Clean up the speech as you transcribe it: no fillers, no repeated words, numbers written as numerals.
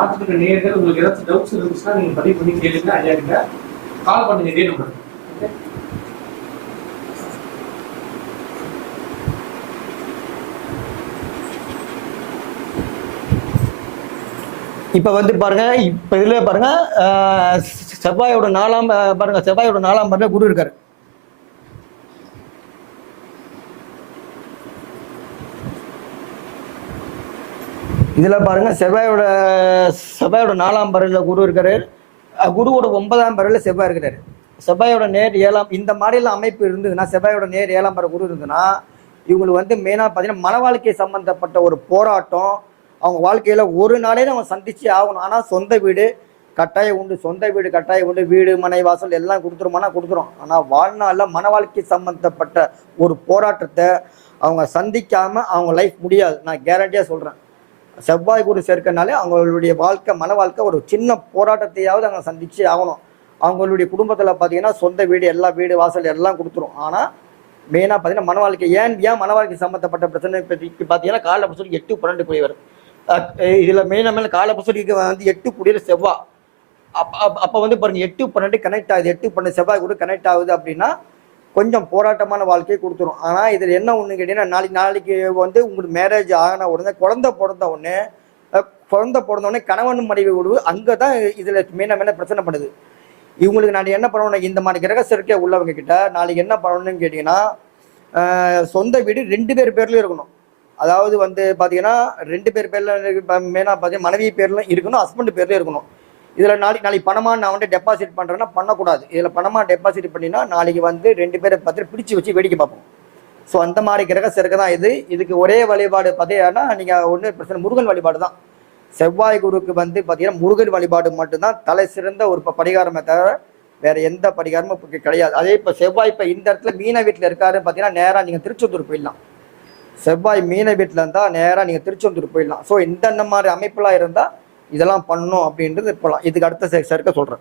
பார்த்துட்டு நேர்கள் உங்களுக்கு ஏதாச்சும் டவுட்ஸ் இருந்துச்சுன்னா நீங்கள் பதிவு பண்ணி கேளுங்க. ஐயா கிட்ட கால் பண்ணுங்க இதே நம்பர். இப்போ வந்து பாருங்க, இப்போ இதில் பாருங்க செவ்வாயோட 4ஆம் பாருங்க, செவ்வாயோட 4ஆம் பாருங்க குரு இருக்காரு. இதில் பாருங்க செவ்வாயோட 4ஆம் பரலில் குரு இருக்காரு. குருவோட 9ஆம் பரலில் செவ்வாய் இருக்கிறாரு. செவ்வாயோட நேர் 7ஆம் இந்த மாதிரிலாம் அமைப்பு இருந்ததுன்னா, செவ்வாயோட நேர் 7ஆம் பர குரு இருந்ததுன்னா, இவங்களுக்கு வந்து மெயினாக பார்த்தீங்கன்னா மன வாழ்க்கை சம்மந்தப்பட்ட ஒரு போராட்டம் அவங்க வாழ்க்கையில் ஒரு நாளே நம்ம சந்திச்சு ஆகணும். ஆனால் சொந்த வீடு கட்டாயம் உண்டு, சொந்த வீடு கட்டாயம் உண்டு, வீடு மனை வாசல் எல்லாம் கொடுத்துருமானா கொடுத்துரும். ஆனால் வாழ்நாளில் மன வாழ்க்கை சம்மந்தப்பட்ட ஒரு போராட்டத்தை அவங்க சந்திக்காமல் அவங்க லைஃப் முடியாது. நான் கேரண்டியாக சொல்கிறேன். செவ்வாய் குரு சேர்க்கனாலே அவங்களுடைய வாழ்க்கை மன வாழ்க்கை ஒரு சின்ன போராட்டத்தையாவது அவங்க சந்திச்சு ஆகணும். அவங்களுடைய குடும்பத்தில் பார்த்தீங்கன்னா சொந்த வீடு எல்லா வீடு வாசல் எல்லாம் கொடுத்துரும். ஆனால் மெயினாக பார்த்தீங்கன்னா மன வாழ்க்கை ஏன் மன வாழ்க்கை சம்மந்தப்பட்ட பிரச்சனை இப்போ பார்த்தீங்கன்னா கால புசடி 8-12 குடியவர். இதில் மெயினாக கால புசடிக்கு வந்து 8 குடியில் செவ்வாய். அப்போ வந்து பாருங்கள் 8-12 கனெக்ட் ஆகுது. 8-12 செவ்வாய் கூட கனெக்ட் ஆகுது அப்படின்னா கொஞ்சம் போராட்டமான வாழ்க்கையை கொடுத்துரும். ஆனால் இதில் என்ன ஒன்று கேட்டீங்கன்னா, நாளைக்கு வந்து உங்களுக்கு மேரேஜ் ஆகின உடனே குழந்தை பிறந்த உடனே கணவன் மனைவி விடுவு அங்கே தான் இதில் மெயினாக பிரச்சனை பண்ணுது. இவங்களுக்கு நான் என்ன பண்ணணும், இந்த மாதிரி கிரக சேர்க்கை உள்ளவங்க கிட்ட நாளைக்கு என்ன பண்ணணும்னு கேட்டிங்கன்னா, சொந்த வீடு 2 பேர் பேர்லையும் இருக்கணும். அதாவது வந்து பார்த்தீங்கன்னா 2 பேர் பேரில் மெயினாக பார்த்தீங்கன்னா மனைவி பேர்லையும் இருக்கணும், ஹஸ்பண்ட் பேர்லையும் இருக்கணும். இதில் நாளைக்கு பணமாக நான் வந்து டெபாசிட் பண்ணுறேன்னா பண்ணக்கூடாது. இதில் பணமாக டெபாசிட் பண்ணினா நாளைக்கு வந்து 2 பேரை பார்த்துட்டு பிடிச்சி வச்சு வேடிக்கை பார்ப்போம். ஸோ அந்த மாதிரி கிரக சேர்க்கை தான் இது. இதுக்கு ஒரே வழிபாடு பார்த்தீங்கன்னா நீங்கள் ஒன்றும் பிரச்சனை முருகன் வழிபாடு தான். செவ்வாய் குருக்கு வந்து பார்த்தீங்கன்னா முருகன் வழிபாடு மட்டும்தான் தலை சிறந்த ஒரு பரிகாரமே தவிர வேறு எந்த பரிகாரமும் கிடையாது. அதே இப்போ செவ்வாய் இப்போ இந்த இடத்துல மீன வீட்டில் இருக்காருன்னு பார்த்தீங்கன்னா நேராக நீங்கள் திருச்செந்தூர் போயிடலாம். செவ்வாய் மீன வீட்டில் இருந்தால் நேராக நீங்கள் திருச்செந்தூர் போயிடலாம். ஸோ இந்த மாதிரி அமைப்பெல்லாம் இருந்தால் இதெல்லாம் பண்ணணும் அப்படின்றது இப்போலாம். இதுக்கு அடுத்த சேர்க்க சொல்கிறேன்.